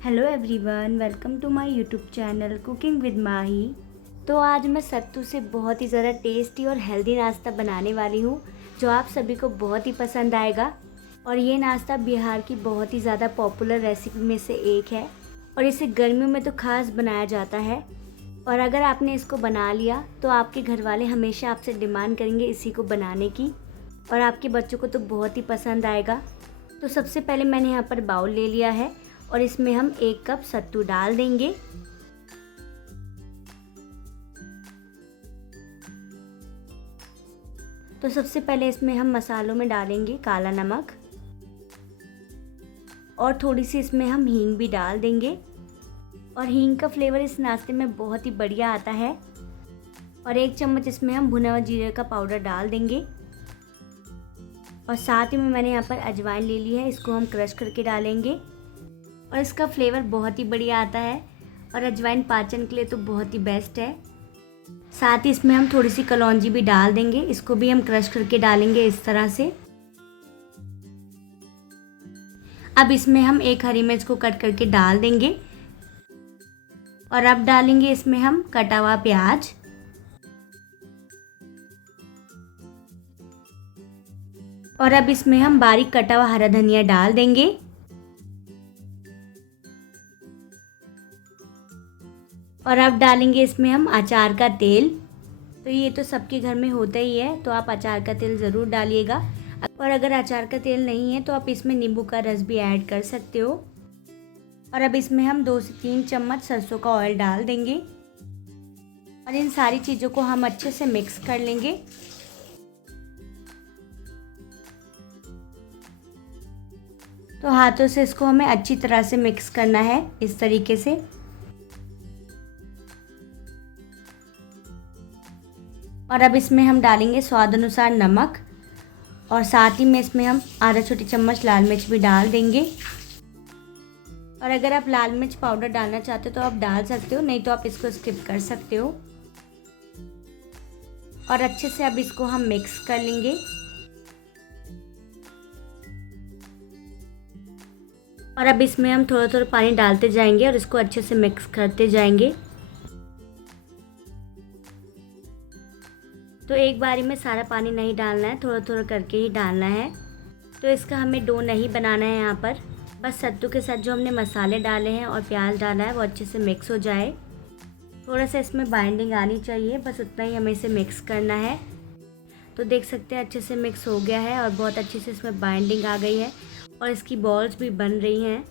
Hello everyone, welcome to my YouTube channel cooking with Mahi. तो आज मैं सत्तू से बहुत ही ज़्यादा टेस्टी और हेल्दी नाश्ता बनाने वाली हूँ जो आप सभी को बहुत ही पसंद आएगा। और ये नाश्ता बिहार की बहुत ही ज़्यादा पॉपुलर रेसिपी में से एक है और इसे गर्मियों में तो खास बनाया जाता है। और अगर आपने इसको बना लिया तो आपके घर वाले हमेशा आपसे डिमांड करेंगे इसी को बनाने की, और आपके बच्चों को तो बहुत ही पसंद आएगा। तो सबसे पहले मैंने यहाँ पर बाउल ले लिया है और इसमें हम 1 कप सत्तू डाल देंगे। तो सबसे पहले इसमें हम मसालों में डालेंगे काला नमक और थोड़ी सी इसमें हम हींग भी डाल देंगे। और हींग का फ्लेवर इस नाश्ते में बहुत ही बढ़िया आता है। और 1 चम्मच इसमें हम भुना हुआ जीरे का पाउडर डाल देंगे। और साथ ही में मैंने यहाँ पर अजवाइन ले ली है, इसको हम क्रश करके डालेंगे और इसका फ्लेवर बहुत ही बढ़िया आता है। और अजवाइन पाचन के लिए तो बहुत ही बेस्ट है। साथ ही इसमें हम थोड़ी सी कलौंजी भी डाल देंगे, इसको भी हम क्रश करके डालेंगे इस तरह से। अब इसमें हम 1 हरी मिर्च को कट करके डाल देंगे और अब डालेंगे इसमें हम कटा हुआ प्याज। और अब इसमें हम बारीक कटा हुआ हरा धनिया डाल देंगे। और अब डालेंगे इसमें हम अचार का तेल। तो ये तो सबके घर में होता ही है, तो आप अचार का तेल ज़रूर डालिएगा। और अगर अचार का तेल नहीं है तो आप इसमें नींबू का रस भी ऐड कर सकते हो। और अब इसमें हम 2 से 3 चम्मच सरसों का ऑयल डाल देंगे और इन सारी चीज़ों को हम अच्छे से मिक्स कर लेंगे। तो हाथों से इसको हमें अच्छी तरह से मिक्स करना है इस तरीके से। और अब इसमें हम डालेंगे स्वाद अनुसार नमक और साथ ही में इसमें हम आधा छोटी चम्मच लाल मिर्च भी डाल देंगे। और अगर आप लाल मिर्च पाउडर डालना चाहते हो तो आप डाल सकते हो, नहीं तो आप इसको स्किप कर सकते हो। और अच्छे से अब इसको हम मिक्स कर लेंगे। और अब इसमें हम थोड़ा थोड़ा पानी डालते जाएंगे और इसको अच्छे से मिक्स करते जाएंगे। तो एक बारी में सारा पानी नहीं डालना है, थोड़ा थोड़ा करके ही डालना है। तो इसका हमें डो नहीं बनाना है यहाँ पर, बस सत्तू के साथ जो हमने मसाले डाले हैं और प्याज डाला है वो अच्छे से मिक्स हो जाए। थोड़ा सा इसमें बाइंडिंग आनी चाहिए, बस उतना ही हमें इसे मिक्स करना है। तो देख सकते हैं अच्छे से मिक्स हो गया है और बहुत अच्छे से इसमें बाइंडिंग आ गई है और इसकी बॉल्स भी बन रही हैं।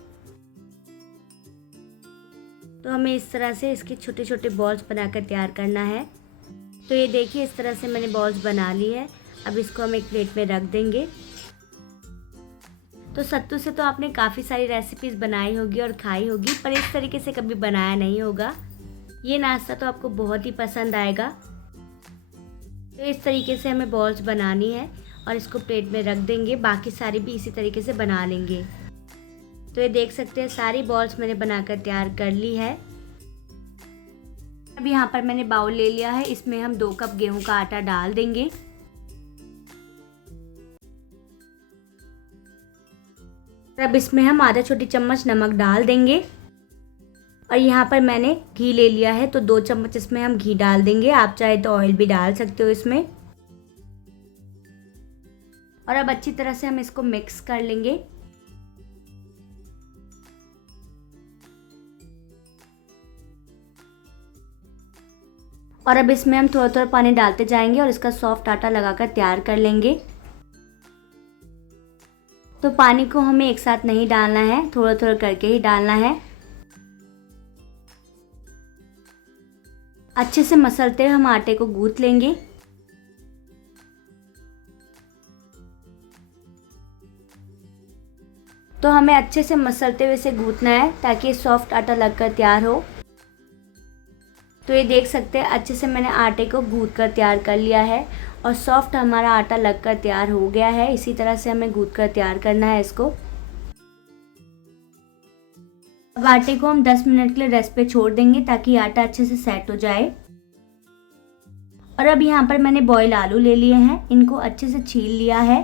तो हमें इस तरह से इसके छोटे छोटे बॉल्स बनाकर तैयार करना है। तो ये देखिए इस तरह से मैंने बॉल्स बना ली है। अब इसको हम एक प्लेट में रख देंगे। तो सत्तू से तो आपने काफ़ी सारी रेसिपीज़ बनाई होगी और खाई होगी, पर इस तरीके से कभी बनाया नहीं होगा। ये नाश्ता तो आपको बहुत ही पसंद आएगा। तो इस तरीके से हमें बॉल्स बनानी है और इसको प्लेट में रख देंगे। बाकी सारी भी इसी तरीके से बना लेंगे। तो ये देख सकते हैं सारी बॉल्स मैंने बनाकर तैयार कर ली है। अब यहाँ पर मैंने बाउल ले लिया है, इसमें हम 2 कप गेहूं का आटा डाल देंगे। अब इसमें हम आधा छोटी चम्मच नमक डाल देंगे। और यहाँ पर मैंने घी ले लिया है, तो 2 चम्मच इसमें हम घी डाल देंगे। आप चाहे तो ऑयल भी डाल सकते हो इसमें। और अब अच्छी तरह से हम इसको मिक्स कर लेंगे। और अब इसमें हम थोड़ा थोड़ा पानी डालते जाएंगे और इसका सॉफ्ट आटा लगाकर तैयार कर लेंगे। तो पानी को हमें एक साथ नहीं डालना है, थोड़ा थोड़ा करके ही डालना है। अच्छे से मसलते हुए हम आटे को गूंथ लेंगे। तो हमें अच्छे से मसलते हुए इसे गूंथना है ताकि सॉफ्ट आटा लगकर तैयार हो। तो ये देख सकते हैं अच्छे से मैंने आटे को गूंथ कर तैयार कर लिया है और सॉफ्ट हमारा आटा लगकर तैयार हो गया है। इसी तरह से हमें गूंथ कर तैयार करना है इसको। अब आटे को हम 10 मिनट के लिए रेस्ट पे छोड़ देंगे ताकि आटा अच्छे से सेट हो जाए। और अब यहाँ पर मैंने बॉयल आलू ले लिए हैं, इनको अच्छे से छील लिया है।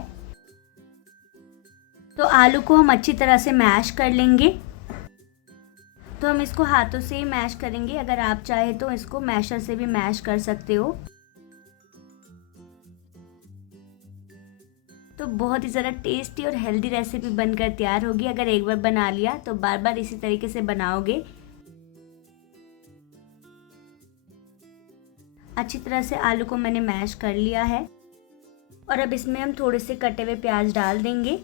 तो आलू को हम अच्छी तरह से मैश कर लेंगे। तो हम इसको हाथों से ही मैश करेंगे। अगर आप चाहे तो इसको मैशर से भी मैश कर सकते हो। तो बहुत ही ज़्यादा टेस्टी और हेल्दी रेसिपी बनकर तैयार होगी। अगर एक बार बना लिया तो बार बार इसी तरीके से बनाओगे। अच्छी तरह से आलू को मैंने मैश कर लिया है और अब इसमें हम थोड़े से कटे हुए प्याज डाल देंगे।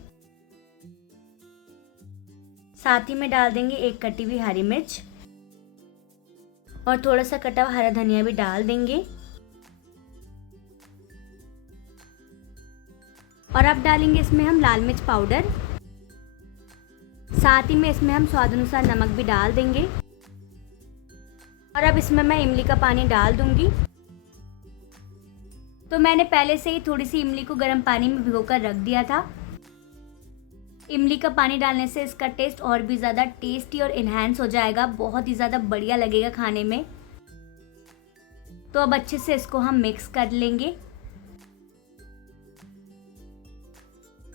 साथ ही में डाल देंगे एक कटी हुई हरी मिर्च और थोड़ा सा कटा हुआ हरा धनिया भी डाल देंगे। और अब डालेंगे इसमें हम लाल मिर्च पाउडर। साथ ही में इसमें हम स्वाद अनुसार नमक भी डाल देंगे। और अब इसमें मैं इमली का पानी डाल दूंगी। तो मैंने पहले से ही थोड़ी सी इमली को गर्म पानी में भिगोकर रख दिया था। इमली का पानी डालने से इसका टेस्ट और भी ज़्यादा टेस्टी और इन्हेंस हो जाएगा। बहुत ही ज़्यादा बढ़िया लगेगा खाने में। तो अब अच्छे से इसको हम मिक्स कर लेंगे।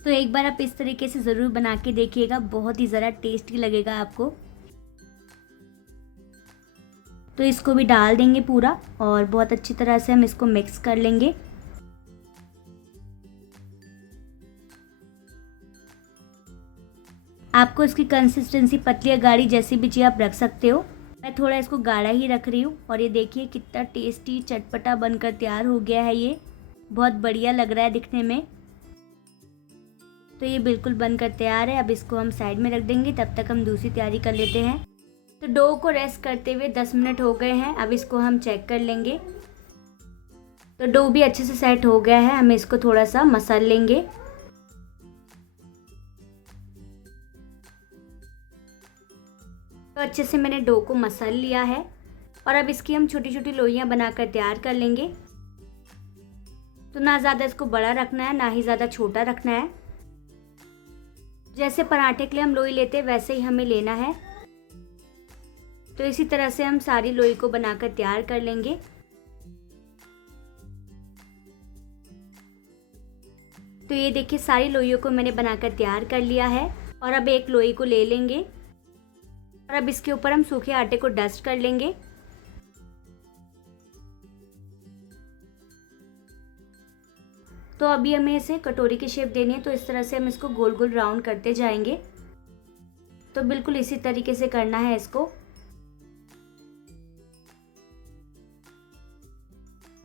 तो एक बार आप इस तरीके से ज़रूर बना के देखिएगा, बहुत ही ज़्यादा टेस्टी लगेगा आपको। तो इसको भी डाल देंगे पूरा और बहुत अच्छी तरह से हम इसको मिक्स कर लेंगे। आपको इसकी कंसिस्टेंसी पतली या गाढ़ी जैसी भी चाहिए आप रख सकते हो। मैं थोड़ा इसको गाढ़ा ही रख रही हूँ। और ये देखिए कितना टेस्टी चटपटा बनकर तैयार हो गया है। ये बहुत बढ़िया लग रहा है दिखने में। तो ये बिल्कुल बनकर तैयार है। अब इसको हम साइड में रख देंगे। तब तक हम दूसरी तैयारी कर लेते हैं। तो डो को रेस्ट करते हुए 10 मिनट हो गए हैं। अब इसको हम चेक कर लेंगे। तो डो भी अच्छे से सेट हो गया है। हम इसको थोड़ा सा मसल लेंगे। तो अच्छे से मैंने डो को मसल लिया है और अब इसकी हम छोटी छोटी लोइयां बनाकर तैयार कर लेंगे। तो ना ज़्यादा इसको बड़ा रखना है, ना ही ज़्यादा छोटा रखना है। जैसे पराठे के लिए हम लोई लेते हैं वैसे ही हमें लेना है। तो इसी तरह से हम सारी लोई को बनाकर तैयार कर लेंगे। तो ये देखिए सारी लोइयों को मैंने बनाकर तैयार कर लिया है। और अब एक लोई को ले लेंगे और अब इसके ऊपर हम सूखे आटे को डस्ट कर लेंगे। तो अभी हमें इसे कटोरी की शेप देनी है। तो इस तरह से हम इसको गोल गोल राउंड करते जाएंगे। तो बिल्कुल इसी तरीके से करना है इसको।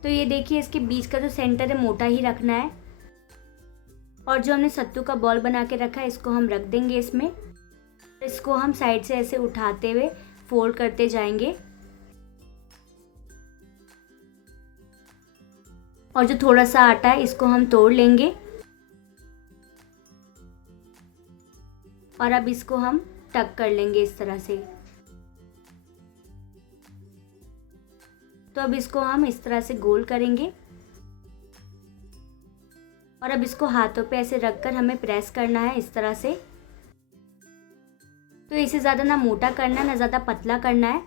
तो ये देखिए इसके बीच का जो सेंटर है मोटा ही रखना है। और जो हमने सत्तू का बॉल बना के रखा है इसको हम रख देंगे इसमें। इसको हम साइड से ऐसे उठाते हुए फोल्ड करते जाएंगे। और जो थोड़ा सा आटा है इसको हम तोड़ लेंगे। और अब इसको हम टक कर लेंगे इस तरह से। तो अब इसको हम इस तरह से गोल करेंगे और अब इसको हाथों पे ऐसे रखकर हमें प्रेस करना है इस तरह से। तो इसे ज़्यादा ना मोटा करना है ना ज़्यादा पतला करना है।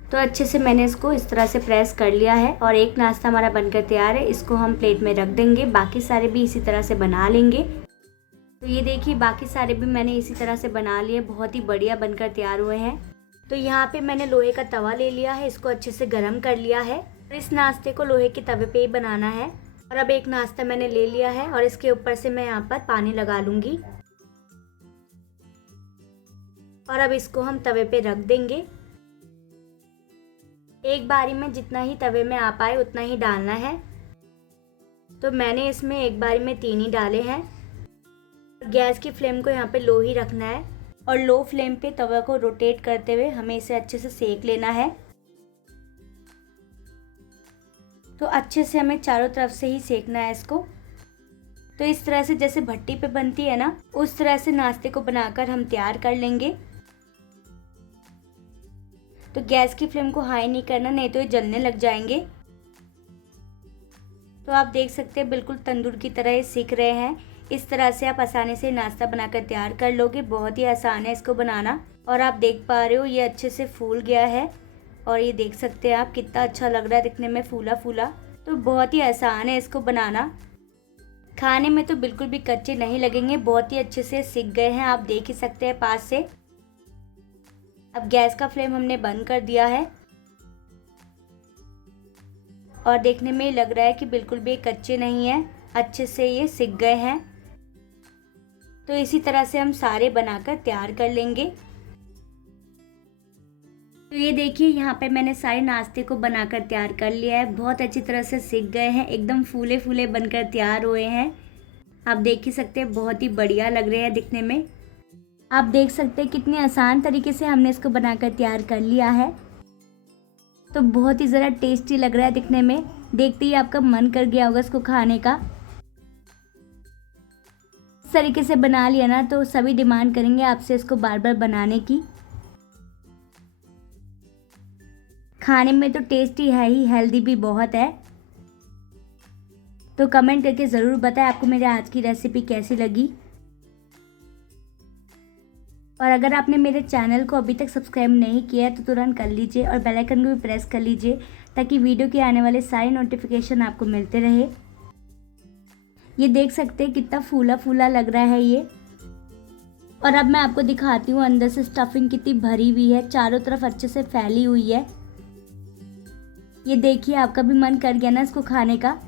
तो अच्छे से मैंने इसको इस तरह से प्रेस कर लिया है और एक नाश्ता हमारा बनकर तैयार है। इसको हम प्लेट में रख देंगे। बाकी सारे भी इसी तरह से बना लेंगे। तो ये देखिए बाकी सारे भी मैंने इसी तरह से बना लिए। बहुत ही बढ़िया बनकर तैयार हुए हैं। तो यहाँ पे मैंने लोहे का तवा ले लिया है। इसको अच्छे से गर्म कर लिया है। और इस नाश्ते को लोहे के तवे पे ही बनाना है। और अब एक नाश्ता मैंने ले लिया है और इसके ऊपर से मैं यहाँ पर पानी लगा लूँगी। और अब इसको हम तवे पे रख देंगे। एक बारी में जितना ही तवे में आ पाए उतना ही डालना है। तो मैंने इसमें एक बारी में 3 ही डाले हैं। गैस की फ्लेम को यहाँ पे लो ही रखना है और लो फ्लेम पे तवा को रोटेट करते हुए हमें इसे अच्छे से सेक लेना है। तो अच्छे से हमें चारों तरफ से ही सेकना है इसको। तो इस तरह से जैसे भट्टी पे बनती है ना, उस तरह से नाश्ते को बनाकर हम तैयार कर लेंगे। तो गैस की फ्लेम को हाई नहीं करना, नहीं तो ये जलने लग जाएंगे। तो आप देख सकते हैं बिल्कुल तंदूर की तरह ये सिक रहे हैं। इस तरह से आप आसानी से नाश्ता बनाकर तैयार कर लोगे। बहुत ही आसान है इसको बनाना। और आप देख पा रहे हो ये अच्छे से फूल गया है और ये देख सकते हैं आप कितना अच्छा लग रहा है दिखने में, फूला फूला। तो बहुत ही आसान है इसको बनाना। खाने में तो बिल्कुल भी कच्चे नहीं लगेंगे, बहुत ही अच्छे से सिक गए हैं, आप देख ही सकते हैं पास से। अब गैस का फ्लेम हमने बंद कर दिया है और देखने में लग रहा है कि बिल्कुल भी कच्चे नहीं है, अच्छे से ये सिक गए हैं। तो इसी तरह से हम सारे बनाकर तैयार कर लेंगे। तो ये देखिए यहाँ पे मैंने सारे नाश्ते को बनाकर तैयार कर लिया है। बहुत अच्छी तरह से सिक गए हैं, एकदम फूले फूले बनकर तैयार हुए हैं। आप देख ही सकते हैं, बहुत ही बढ़िया लग रहे हैं दिखने में। आप देख सकते हैं कितनी आसान तरीके से हमने इसको बनाकर तैयार कर लिया है। तो बहुत ही ज़रा टेस्टी लग रहा है दिखने में। देखते ही आपका मन कर गया होगा इसको खाने का। इस तरीके से बना लिया ना तो सभी डिमांड करेंगे आपसे इसको बार बार बनाने की। खाने में तो टेस्टी है ही, हेल्दी भी बहुत है। तो कमेंट करके ज़रूर बताएं आपको मेरे आज की रेसिपी कैसी लगी। और अगर आपने मेरे चैनल को अभी तक सब्सक्राइब नहीं किया है तो तुरंत कर लीजिए और बेल आइकन को भी प्रेस कर लीजिए ताकि वीडियो के आने वाले सारे नोटिफिकेशन आपको मिलते रहे। ये देख सकते हैं कितना फूला फूला लग रहा है ये। और अब मैं आपको दिखाती हूँ अंदर से स्टफिंग कितनी भरी हुई है, चारों तरफ अच्छे से फैली हुई है। ये देखिए आपका भी मन कर गया ना इसको खाने का।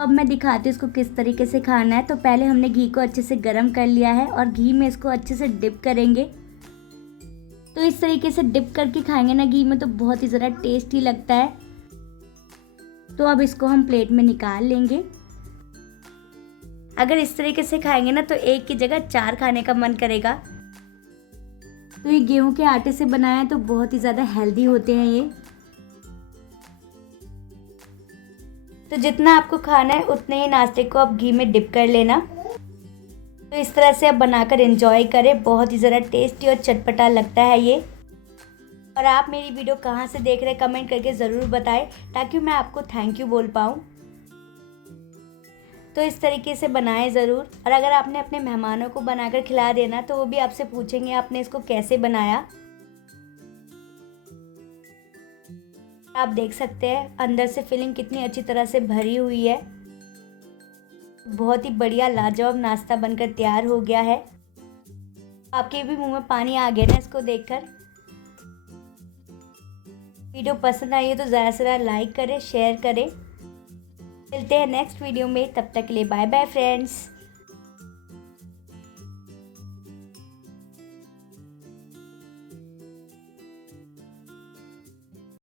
अब मैं दिखाती हूँ इसको किस तरीके से खाना है। तो पहले हमने घी को अच्छे से गरम कर लिया है और घी में इसको अच्छे से डिप करेंगे। तो इस तरीके से डिप करके खाएंगे ना घी में तो बहुत ही ज़रा टेस्टी लगता है। तो अब इसको हम प्लेट में निकाल लेंगे। अगर इस तरीके से खाएंगे ना तो एक की जगह 4 खाने का मन करेगा। तो ये गेहूं के आटे से बनाया है तो बहुत ही ज़्यादा हेल्दी होते हैं ये। तो जितना आपको खाना है उतने ही नाश्ते को आप घी में डिप कर लेना। तो इस तरह से आप बनाकर एंजॉय करें, बहुत ही ज़रा टेस्टी और चटपटा लगता है ये। और आप मेरी वीडियो कहाँ से देख रहे हैं कमेंट करके ज़रूर बताएं ताकि मैं आपको थैंक यू बोल पाऊँ। तो इस तरीके से बनाएं ज़रूर। और अगर आपने अपने मेहमानों को बनाकर खिला देना तो वो भी आपसे पूछेंगे आपने इसको कैसे बनाया। आप देख सकते हैं अंदर से फिलिंग कितनी अच्छी तरह से भरी हुई है। बहुत ही बढ़िया लाजवाब नाश्ता बनकर तैयार हो गया है। आपके भी मुंह में पानी आ गया ना इसको देखकर। वीडियो पसंद आई हो तो ज़्यादा से ज़्यादा लाइक करें, शेयर करें। मिलते हैं नेक्स्ट वीडियो में, तब तक के लिए बाय बाय फ्रेंड्स।